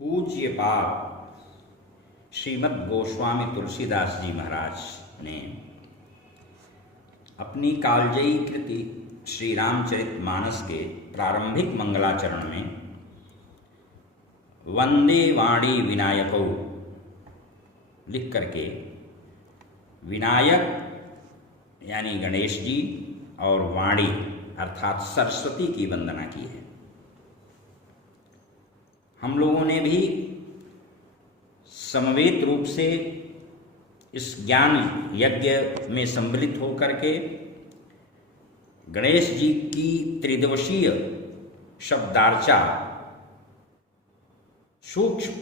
पूज्य पाद श्रीमद् गोस्वामी तुलसीदास जी महाराज ने अपनी कालजयी कृति श्री रामचरितमानस के प्रारंभिक मंगलाचरण में वंदे वाणी विनायकौ लिख करके विनायक यानी गणेश जी और वाणी अर्थात सरस्वती की वंदना की है। हम लोगों ने भी समवेत रूप से इस ज्ञान यज्ञ में सम्मिलित होकर के गणेश जी की त्रिदिवसीय शब्दार्चा सूक्ष्म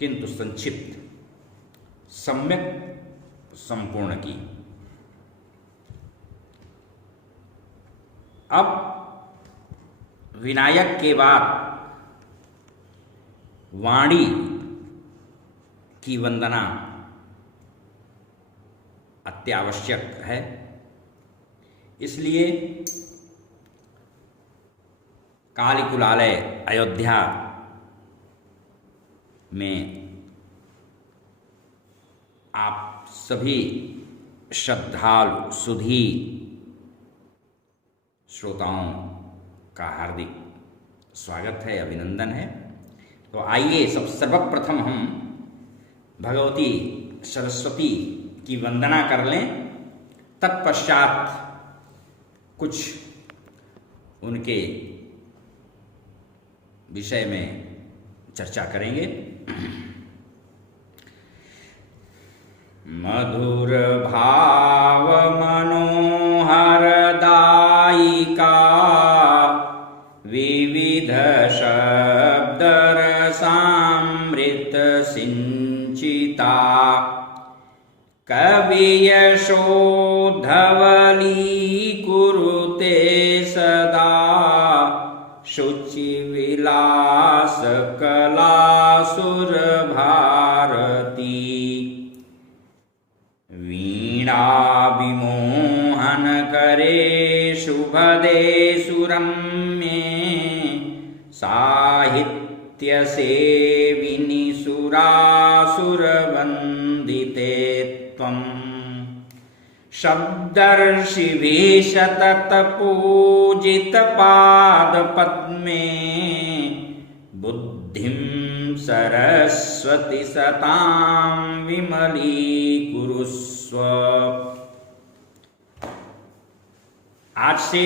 किंतु संक्षिप्त सम्यक संपूर्ण की। अब विनायक के बाद वाणी की वंदना अत्यावश्यक है। इसलिए कालिकुलालय अयोध्या में आप सभी श्रद्धालु सुधी श्रोताओं का हार्दिक स्वागत है, अभिनंदन है। तो आइए सर्वप्रथम हम भगवती सरस्वती की वंदना कर लें, तत्पश्चात कुछ उनके विषय में चर्चा करेंगे। मधुर भाव मनोहर दायिका विविध शब्द रसामृत सिंचिता कवि यशोधवली कुरुते सदा शुचि विलास कलासुर भारती वीणा विमोहन करे शुभदे सुरम्ये साहित्य सेविनी सुरासुर वंदिते त्वम् शब्दर्षिभिः सतत पूजित पाद पद्मे बुद्धिं सरस्वती सतां विमलीकुरुस्व। आज से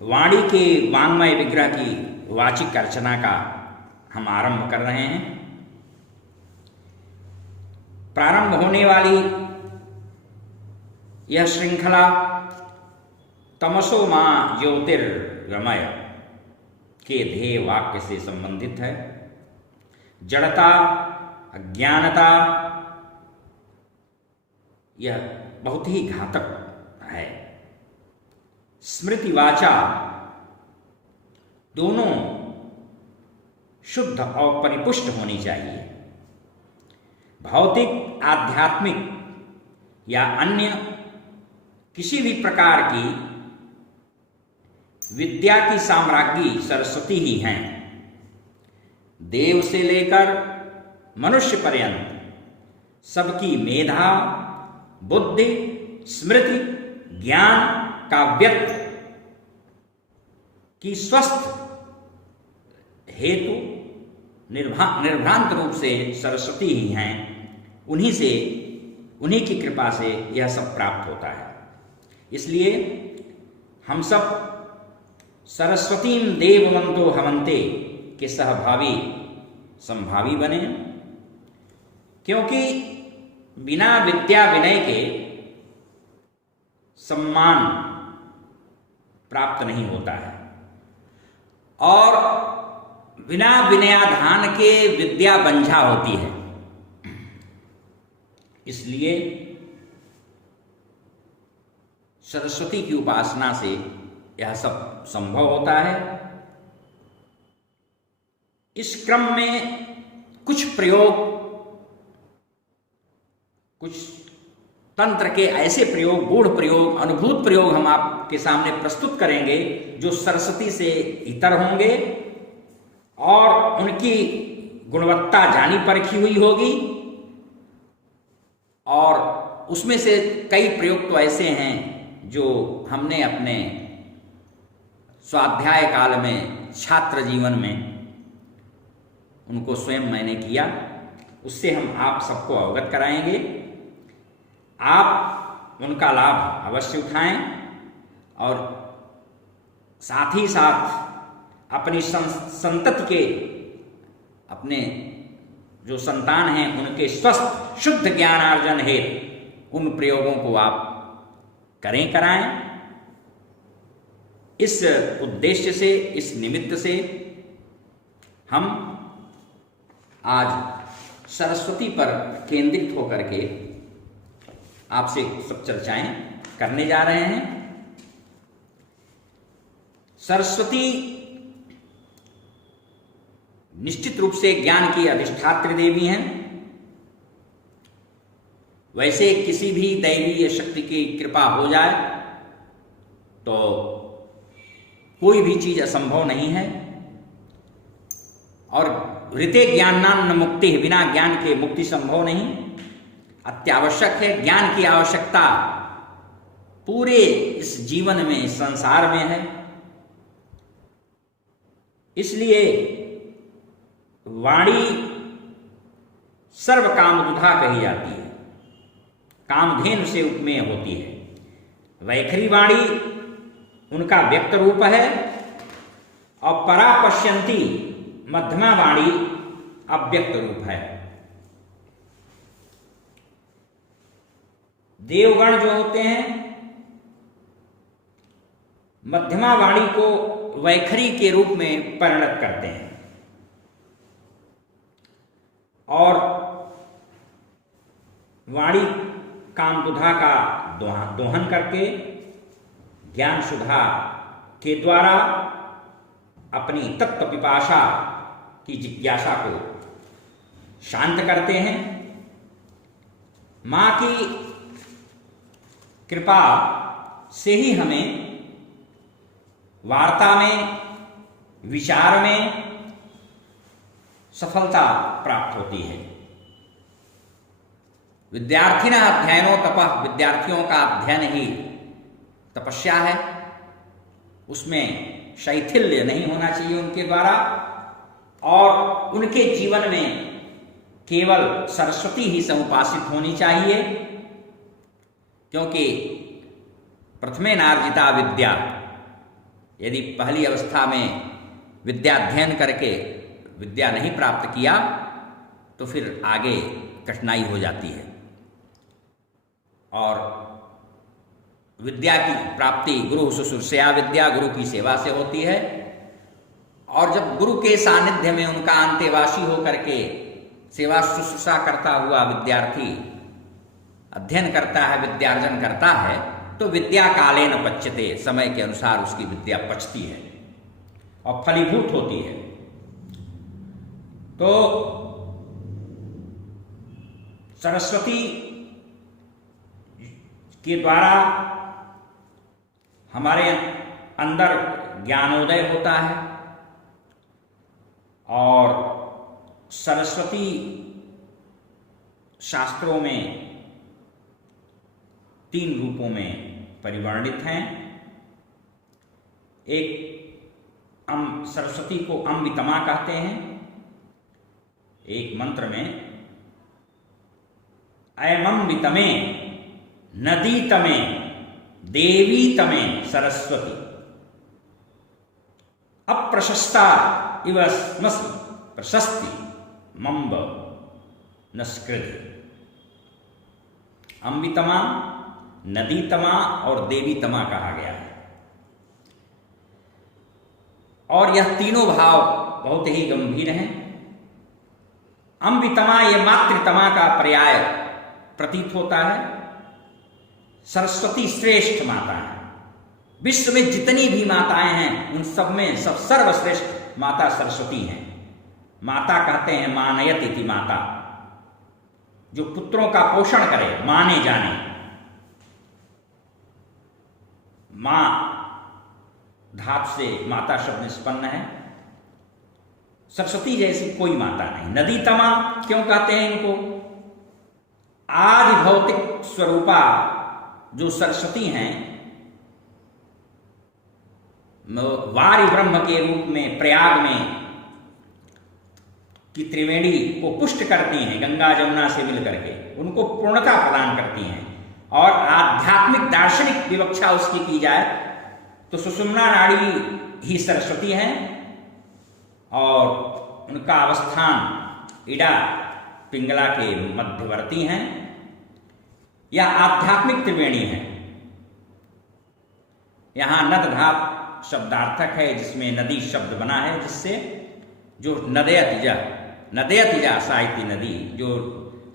वाणी के वाङ्मय विग्रह की वाचिक अर्चना का हम आरंभ कर रहे हैं। प्रारंभ होने वाली यह श्रृंखला तमसो मां ज्योतिर्गमय के ध्येय वाक्य से संबंधित है। जड़ता, अज्ञानता यह बहुत ही घातक है। स्मृति वाचा दोनों शुद्ध और परिपुष्ट होनी चाहिए। भौतिक, आध्यात्मिक या अन्य किसी भी प्रकार की विद्या की साम्राज्ञी सरस्वती ही हैं। देव से लेकर मनुष्य पर्यंत सबकी मेधा, बुद्धि, स्मृति, ज्ञान, काव्यत्व की स्वस्थ हेतु निर्भ्रांत रूप से सरस्वती ही हैं। उन्हीं की कृपा से यह सब प्राप्त होता है। इसलिए हम सब सरस्वतीं देववंतो हवन्ते के सहभावी संभावी बने, क्योंकि बिना विद्या विनय के सम्मान प्राप्त नहीं होता है और बिना विनयाधान के विद्या बंझा होती है। इसलिए सरस्वती की उपासना से यह सब संभव होता है। इस क्रम में कुछ प्रयोग, कुछ तंत्र के ऐसे प्रयोग, गूढ़ प्रयोग, अनुभूत प्रयोग हम आपके सामने प्रस्तुत करेंगे जो सरस्वती से इतर होंगे और उनकी गुणवत्ता जानी परखी हुई होगी। और उसमें से कई प्रयोग तो ऐसे हैं जो हमने अपने स्वाध्याय काल में, छात्र जीवन में उनको स्वयं मैंने किया, उससे हम आप सबको अवगत कराएंगे। आप उनका लाभ अवश्य उठाएं और साथ ही साथ अपनी संतति के, अपने जो संतान हैं उनके स्वस्थ शुद्ध ज्ञानार्जन हेतु उन प्रयोगों को आप कराएं। इस उद्देश्य से, इस निमित्त से हम आज सरस्वती पर केंद्रित होकर के आपसे सब चर्चाएं करने जा रहे हैं। सरस्वती निश्चित रूप से ज्ञान की अधिष्ठात्री देवी हैं। वैसे किसी भी दैवीय शक्ति की कृपा हो जाए तो कोई भी चीज असंभव नहीं है। और ऋते ज्ञानान्न मुक्ति, बिना ज्ञान के मुक्ति संभव नहीं। अत्यावश्यक है, ज्ञान की आवश्यकता पूरे इस जीवन में, इस संसार में है। इसलिए वाणी सर्व कामदुधा कही जाती है, कामधेनु से उपमेय होती है। वैखरी वाणी उनका व्यक्त रूप है और परा पश्यंती मध्यमा वाणी अव्यक्त रूप है। देवगण जो होते हैं मध्यमा वाणी को वैखरी के रूप में परिणत करते हैं और वाणी कामदुधा का दोहन करके ज्ञान सुधा के द्वारा अपनी तत्व पिपाशा की जिज्ञासा को शांत करते हैं। मां की कृपा से ही हमें वार्ता में, विचार में सफलता प्राप्त होती है। विद्यार्थिना अध्ययनो तपः, विद्यार्थियों का अध्ययन ही तपस्या है। उसमें शैथिल्य नहीं होना चाहिए उनके द्वारा और उनके जीवन में केवल सरस्वती ही समुपासित होनी चाहिए, क्योंकि प्रथमे नार्जिता विद्या, यदि पहली अवस्था में विद्या अध्ययन करके विद्या नहीं प्राप्त किया तो फिर आगे कठिनाई हो जाती है। और विद्या की प्राप्ति गुरु शुश्रूषया विद्या, गुरु की सेवा से होती है। और जब गुरु के सानिध्य में उनका अंतेवासी होकर के सेवा शुश्रूषा करता हुआ विद्यार्थी अध्ययन करता है, विद्यार्जन करता है, तो विद्या कालेन पच्यते, समय के अनुसार उसकी विद्या पचती है और फलीभूत होती है। तो सरस्वती के द्वारा हमारे अंदर ज्ञानोदय होता है और सरस्वती शास्त्रों में 3 रूपों में परिवर्णित हैं। एक सरस्वती को अम्बितमा कहते हैं। एक मंत्र में अयमम्बितमे नदीतमे देवीतमे सरस्वती अप्रशस्ता इव स्मसि प्रशस्ति मम्ब नस्कृति। अम्बितमा, नदीतमा और देवीतमा कहा गया है। और यह तीनों भाव बहुत ही गंभीर हैं। अम्बितमा ये मातृतमा का पर्याय प्रतीत होता है। सरस्वती श्रेष्ठ माता है। विश्व में जितनी भी माताएं हैं उन सब में सर्वश्रेष्ठ माता सरस्वती हैं। माता कहते हैं मानयत इति माता, जो पुत्रों का पोषण करे, माने जाने, मां धातु से माता शब्द निष्पन्न है। सरस्वती जैसी कोई माता नहीं। नदी तमा क्यों कहते हैं इनको? आदि भौतिक स्वरूपा जो सरस्वती हैं, वारि ब्रह्म के रूप में प्रयाग में की त्रिवेणी को पुष्ट करती हैं, गंगा जमुना से मिल करके उनको पूर्णता प्रदान करती हैं। और आध्यात्मिक दार्शनिक विवक्षा उसकी की जाए तो सुषुम्ना नाड़ी ही सरस्वती है और उनका अवस्थान इड़ा पिंगला के मध्यवर्ती हैं। यह आध्यात्मिक त्रिवेणी है। यहां नद धात शब्दार्थक है, जिसमें नदी शब्द बना है, जिससे जो नदयतिजा साहित्य नदी, जो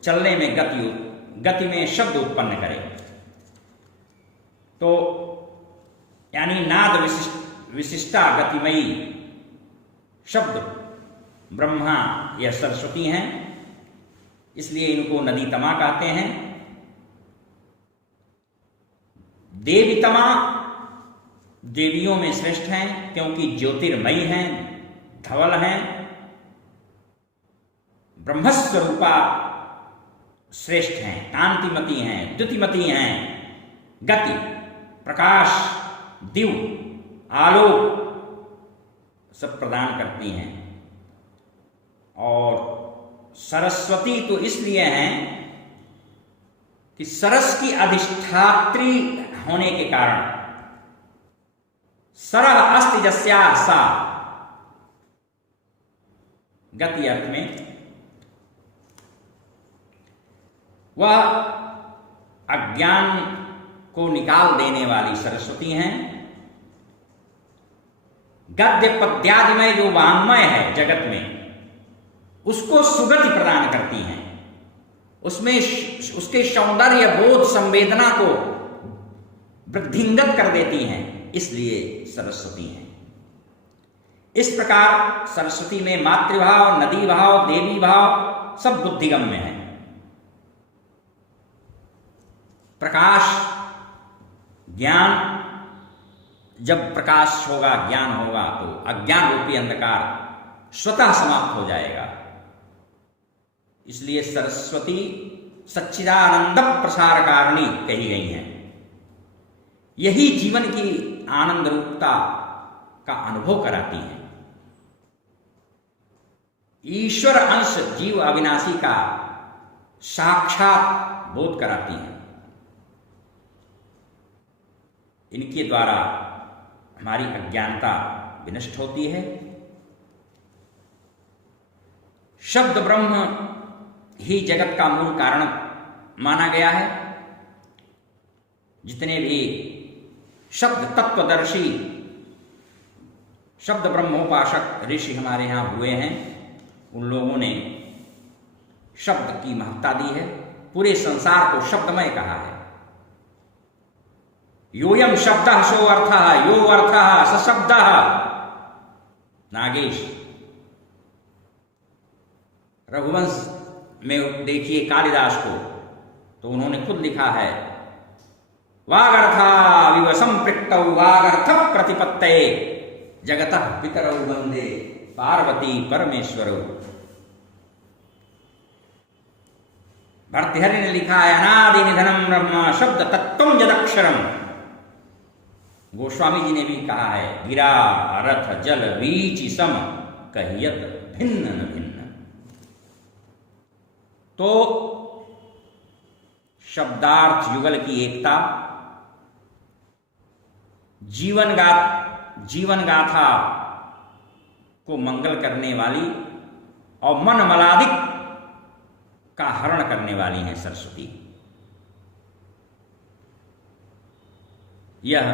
चलने में गति में शब्द उत्पन्न करे। तो यानी नाद विशिष्टा गतिमयी शब्द ब्रह्मा या सरस्वती हैं, इसलिए इनको नदी तमा कहते हैं। देवीतमा देवियों में श्रेष्ठ हैं, क्योंकि ज्योतिर्मयी हैं, धवल हैं। ब्रह्मस्वरूपा श्रेष्ठ हैं, कांतिमती हैं, द्युतिमती हैं। गति, प्रकाश, दिव, आलोक सब प्रदान करती हैं। और सरस्वती तो इसलिए हैं कि सरस की अधिष्ठात्री होने के कारण सरह अस्ति जस्या सा, गति अर्थ में वह अज्ञान को निकाल देने वाली सरस्वती हैं। गद्य पद्यादिमय जो वाङ्मय है जगत में, उसको सुगति प्रदान करती हैं, उसमें उसके सौंदर्य बोध संवेदना को वृद्धिंगत कर देती हैं, इसलिए सरस्वती हैं। इस प्रकार सरस्वती में मातृभाव, नदी भाव, देवी भाव सब बुद्धिगम्य है। प्रकाश, ज्ञान, जब प्रकाश होगा, ज्ञान होगा, तो अज्ञान रूपी अंधकार स्वतः समाप्त हो जाएगा। इसलिए सरस्वती सच्चिदानंद प्रसार कारिणी कही गई हैं। यही जीवन की आनंद रूपता का अनुभव कराती हैं। ईश्वर अंश जीव अविनाशी का साक्षात बोध कराती हैं। इनके द्वारा हमारी अज्ञानता विनष्ट होती है। शब्द ब्रह्म ही जगत का मूल कारण माना गया है। जितने भी शब्द तत्वदर्शी, शब्द ब्रह्मोपासक ऋषि हमारे यहां हुए हैं, उन लोगों ने शब्द की महत्ता दी है। पूरे संसार को शब्दमय कहा है। योयम शब्दः सो अर्थः, यो अर्थः स शब्दः। नागेश रघुवंश में देखिए कालिदास को, तो उन्होंने खुद लिखा है, वागर्था विव संपृक्तौ वागर्थ प्रतिपत्तये जगतः पितरौ वंदे पार्वती परमेश्वरौ। भर्तृहरि ने लिखा है, अनादि निधनम ब्रह्म शब्द तत्वम यदक्षरम। गोस्वामी जी ने भी कहा है, गिरा रथ जल बीचि सम कहियत भिन्न न भिन्न। तो शब्दार्थ युगल की एकता, जीवन गाथा को मंगल करने वाली और मन मलादिक का हरण करने वाली है सरस्वती। यह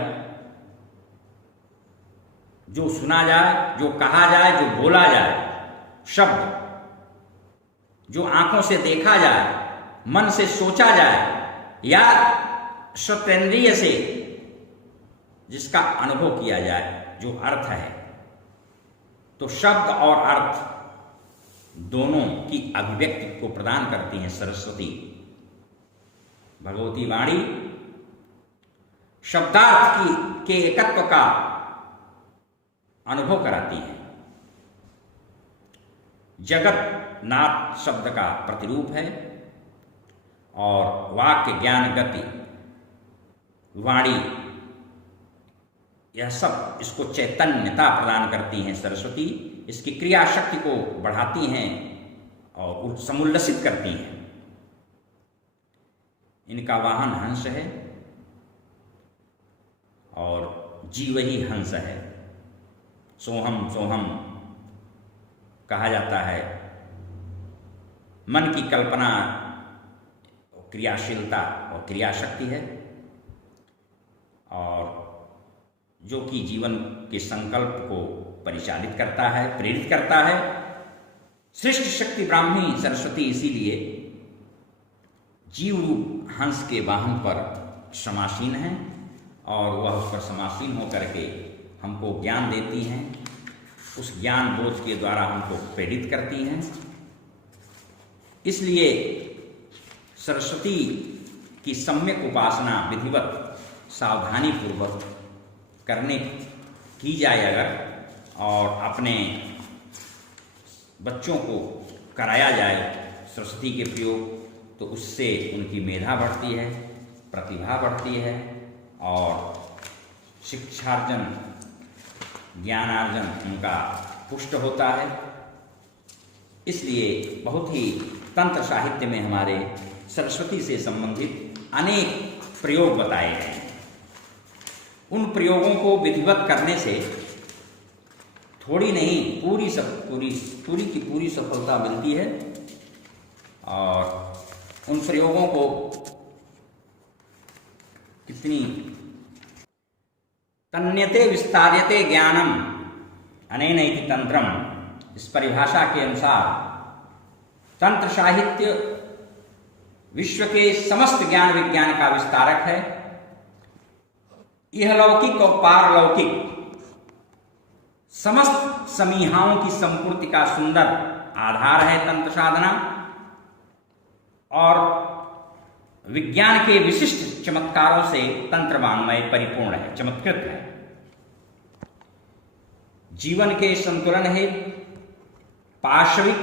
जो सुना जाए, जो कहा जाए, जो बोला जाए, शब्द जो आंखों से देखा जाए, मन से सोचा जाए, या श्रोतेंद्रिय से जिसका अनुभव किया जाए, जो अर्थ है, तो शब्द और अर्थ दोनों की अभिव्यक्ति को प्रदान करती हैं सरस्वती। भगवती वाणी शब्दार्थ के एकत्व का अनुभव कराती है। जगत नाथ शब्द का प्रतिरूप है और वाक्य, ज्ञान, गति, वाणी, यह सब इसको चैतन्यता प्रदान करती हैं सरस्वती। इसकी क्रिया शक्ति को बढ़ाती हैं और समुल्लसित करती हैं। इनका वाहन हंस है और जीव ही हंस है। सोहम सोहम कहा जाता है। मन की कल्पना, क्रियाशीलता और क्रियाशक्ति है और जो कि जीवन के संकल्प को परिचालित करता है, प्रेरित करता है। सृष्टि शक्ति ब्राह्मी सरस्वती इसीलिए जीव रूप हंस के वाहन पर समासीन है और वह उस पर समासीन होकर के हमको ज्ञान देती हैं। उस ज्ञान बोध के द्वारा हमको प्रेरित करती हैं। इसलिए सरस्वती की सम्यक उपासना विधिवत सावधानी पूर्वक करने की जाए अगर, और अपने बच्चों को कराया जाए सरस्वती के प्रयोग, तो उससे उनकी मेधा बढ़ती है, प्रतिभा बढ़ती है और शिक्षार्जन, ज्ञानार्जन उनका पुष्ट होता है। इसलिए बहुत ही तंत्र साहित्य में हमारे सरस्वती से संबंधित अनेक प्रयोग बताए गए हैं। उन प्रयोगों को विधिवत करने से थोड़ी नहीं पूरी की पूरी सफलता मिलती है और उन प्रयोगों को कितनी तन्यते विस्तार्यते ज्ञानम अनेन इति तंत्रम, इस परिभाषा के अनुसार तंत्र साहित्य विश्व के समस्त ज्ञान विज्ञान का विस्तारक है। यह लौकिक और पारलौकिक समस्त समीहाओं की संपूर्ति का सुंदर आधार है तंत्र साधना और विज्ञान के विशिष्ट चमत्कारों से तंत्रवान्मय परिपूर्ण है, चमत्कृत है। जीवन के संतुलन है, पार्श्विक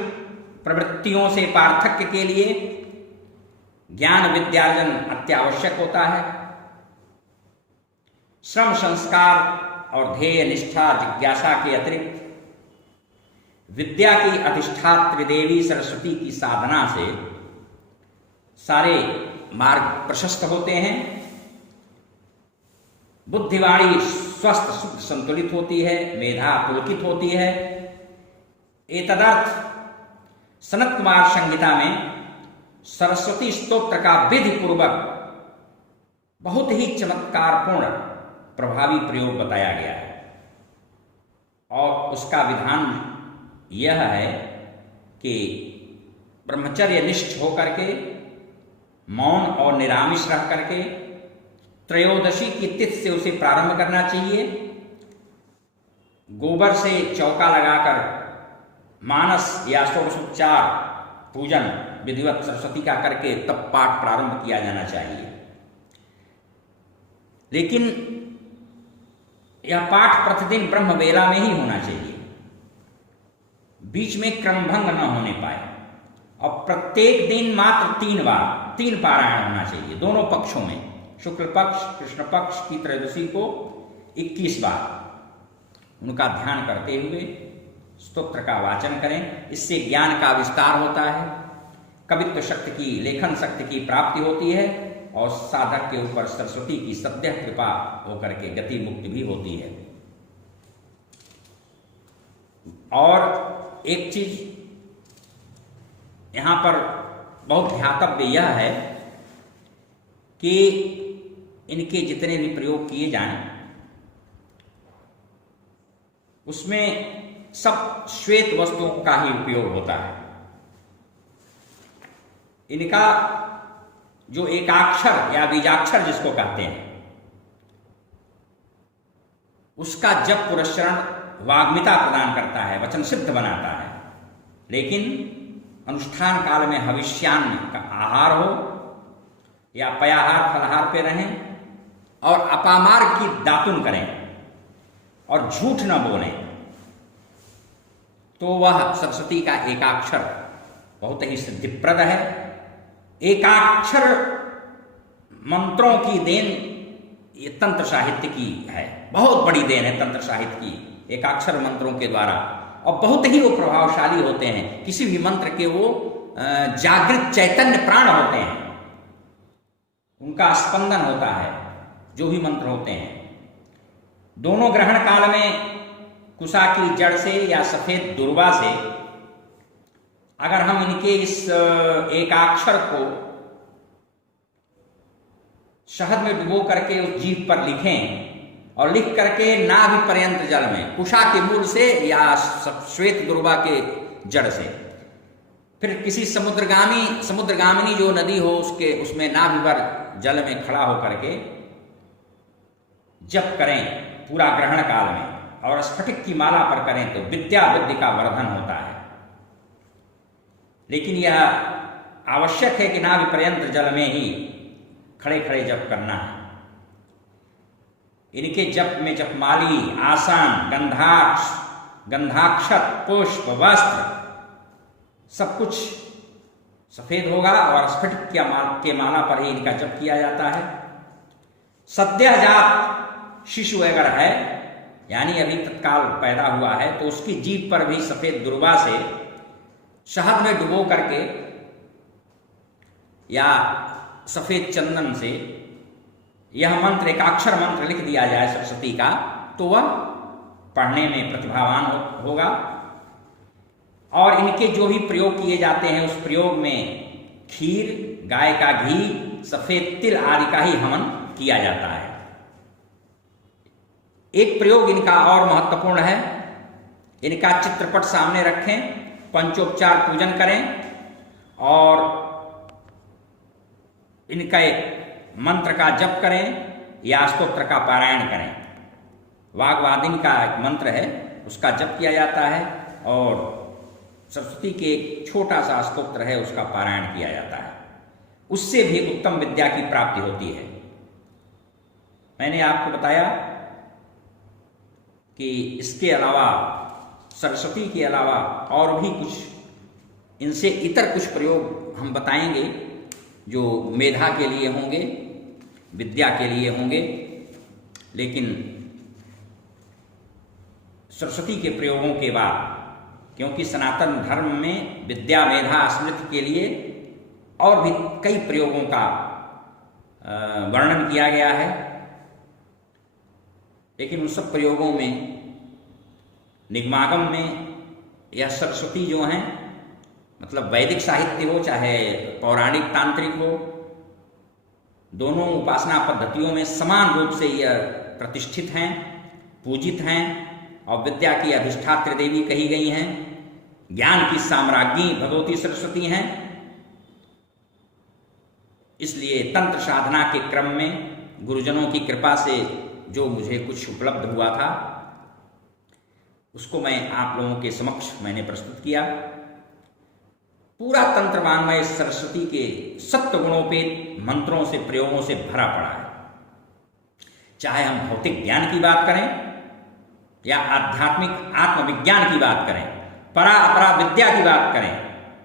प्रवृत्तियों से पार्थक्य के लिए ज्ञान विद्यार्जन अत्यावश्यक होता है। श्रम, संस्कार और ध्येय, निष्ठा, जिज्ञासा के अतिरिक्त विद्या की अधिष्ठात्री देवी सरस्वती की साधना से सारे मार्ग प्रशस्त होते हैं। बुद्धिवाणी स्वस्थ, शुद्ध, संतुलित होती है, मेधा पुलकित होती है। एतदर्थ सनत कुमार संहिता में सरस्वती स्तोत्र का विधि पूर्वक बहुत ही चमत्कारपूर्ण प्रभावी प्रयोग बताया गया है और उसका विधान यह है कि ब्रह्मचर्य निष्ठ होकर के, मौन और निरामिष रह करके त्रयोदशी की तिथि से उसे प्रारंभ करना चाहिए। गोबर से चौका लगाकर मानस या षोडशोपचार पूजन विधिवत सरस्वती का करके तब पाठ प्रारंभ किया जाना चाहिए। लेकिन यह पाठ प्रतिदिन ब्रह्म बेला में ही होना चाहिए, बीच में क्रमभंग न होने पाए और प्रत्येक दिन मात्र 3 बार 3 पारायण होना चाहिए दोनों पक्षों में। शुक्ल पक्ष, कृष्ण पक्ष की त्रयोदशी को 21 बार उनका ध्यान करते हुए स्तोत्र का वाचन करें। इससे ज्ञान का विस्तार होता है, कवित्व शक्ति की, लेखन शक्ति की प्राप्ति होती है और साधक के ऊपर सरस्वती की सद्य कृपा होकर के गति मुक्ति भी होती है। और एक चीज यहां पर बहुत ध्यातव्य यह है कि इनके जितने भी प्रयोग किए जाएं उसमें सब श्वेत वस्तुओं का ही उपयोग होता है। इनका जो एकाक्षर या बीजाक्षर जिसको कहते हैं उसका जप पुरस्चरण वाग्मिता प्रदान करता है, वचन सिद्ध बनाता है। लेकिन अनुष्ठान काल में हविष्यान्न का आहार हो या पयाहार फलहार पे रहें और अपामार्ग की दातुन करें और झूठ न बोलें, तो वह सरस्वती का एकाक्षर बहुत ही सिद्धिप्रद है। एकाक्षर मंत्रों की देन ये तंत्र साहित्य की है, बहुत बड़ी देन है तंत्र साहित्य की एकाक्षर मंत्रों के द्वारा, और बहुत ही वो प्रभावशाली होते हैं। किसी भी मंत्र के वो जागृत चैतन्य प्राण होते हैं, उनका स्पंदन होता है जो भी मंत्र होते हैं। दोनों ग्रहण काल में कुशा की जड़ से या सफेद दुर्वा से अगर हम इनके इस एकाक्षर को शहद में डुबो करके उस जीभ पर लिखें और लिख करके नाभि पर्यंत जल में कुशा के मूल से या श्वेत दुर्वा के जड़ से, फिर किसी समुद्रगामिनी जो नदी हो उसमें नाभि पर जल में खड़ा होकर के जप करें पूरा ग्रहण काल में, और स्फटिक की माला पर करें तो विद्या बुद्धि का वर्धन होता है। लेकिन यह आवश्यक है कि नाभि पर्यंत जल में ही खड़े खड़े जप करना है। इनके जप में जपमाली, आसन, गंधाक्षर, पुष्प, वस्त्र सब कुछ सफेद होगा और स्फटिक के माला पर ही इनका जप किया जाता है। सद्यजात शिशु अगर है, यानी अभी तत्काल पैदा हुआ है, तो उसकी जीभ पर भी सफेद दुर्वा से शहद में डुबो करके या सफेद चंदन से यह मंत्र एकाक्षर मंत्र लिख दिया जाए सरस्वती का, तो वह पढ़ने में प्रतिभावान होगा। और इनके जो भी प्रयोग किए जाते हैं उस प्रयोग में खीर, गाय का घी, सफेद तिल आदि का ही हवन किया जाता है। एक प्रयोग इनका और महत्वपूर्ण है, इनका चित्रपट सामने रखें, पंचोपचार पूजन करें और इनका मंत्र का जप करें या स्तोत्र का पारायण करें। वाग्वादिनी का एक मंत्र है, उसका जप किया जाता है, और सरस्वती के एक छोटा सा स्तोत्र है, उसका पारायण किया जाता है। उससे भी उत्तम विद्या की प्राप्ति होती है। मैंने आपको बताया कि इसके अलावा, सरस्वती के अलावा और भी कुछ इनसे इतर कुछ प्रयोग हम बताएंगे जो मेधा के लिए होंगे, विद्या के लिए होंगे। लेकिन सरस्वती के प्रयोगों के बाद, क्योंकि सनातन धर्म में विद्या, मेधा, स्मृति के लिए और भी कई प्रयोगों का वर्णन किया गया है, लेकिन उन सब प्रयोगों में निगमागम में यह सरस्वती जो हैं, मतलब वैदिक साहित्य हो चाहे पौराणिक तांत्रिक हो, दोनों उपासना पद्धतियों में समान रूप से यह प्रतिष्ठित हैं, पूजित हैं और विद्या की अधिष्ठात्री देवी कही गई हैं। ज्ञान की साम्राज्ञी भगवती सरस्वती हैं। इसलिए तंत्र साधना के क्रम में गुरुजनों की कृपा से जो मुझे कुछ उपलब्ध हुआ था, उसको मैं आप लोगों के समक्ष मैंने प्रस्तुत किया। पूरा तंत्र वाङ्मय सरस्वती के सत्व गुणोपेत मंत्रों से, प्रयोगों से भरा पड़ा है। चाहे हम भौतिक ज्ञान की बात करें या आध्यात्मिक आत्मविज्ञान की बात करें, परा अपरा विद्या की बात करें,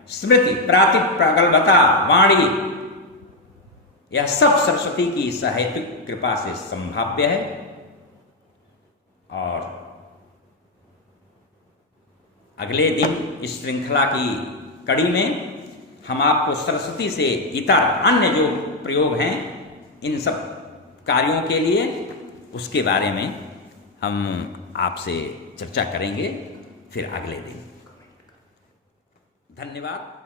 स्मृति, प्रातिभ, प्रगल्भता, वाणी, यह सब सरस्वती की साहित्यिक कृपा से संभाव्य है। और अगले दिन इस श्रृंखला की कड़ी में हम आपको सरस्वती से इतर अन्य जो प्रयोग हैं इन सब कार्यों के लिए, उसके बारे में हम आपसे चर्चा करेंगे फिर अगले दिन। धन्यवाद।